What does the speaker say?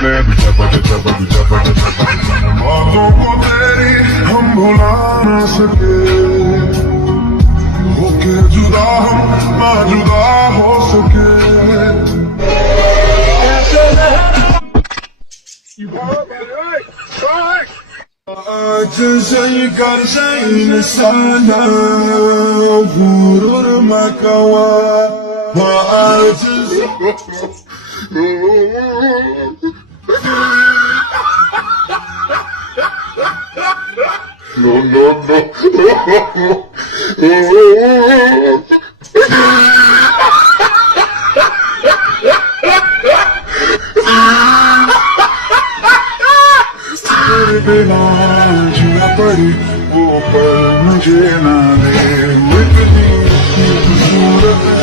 बातों को तेरी हम भुला ना सके, होके जुदा हम ना जुदा हो सके। Karşıyım sana gururuma kava ve aciz. No, no, no. तेरे बिना जीना पड़ी वो पल मुझे ना दे, इतनी खूबसूरत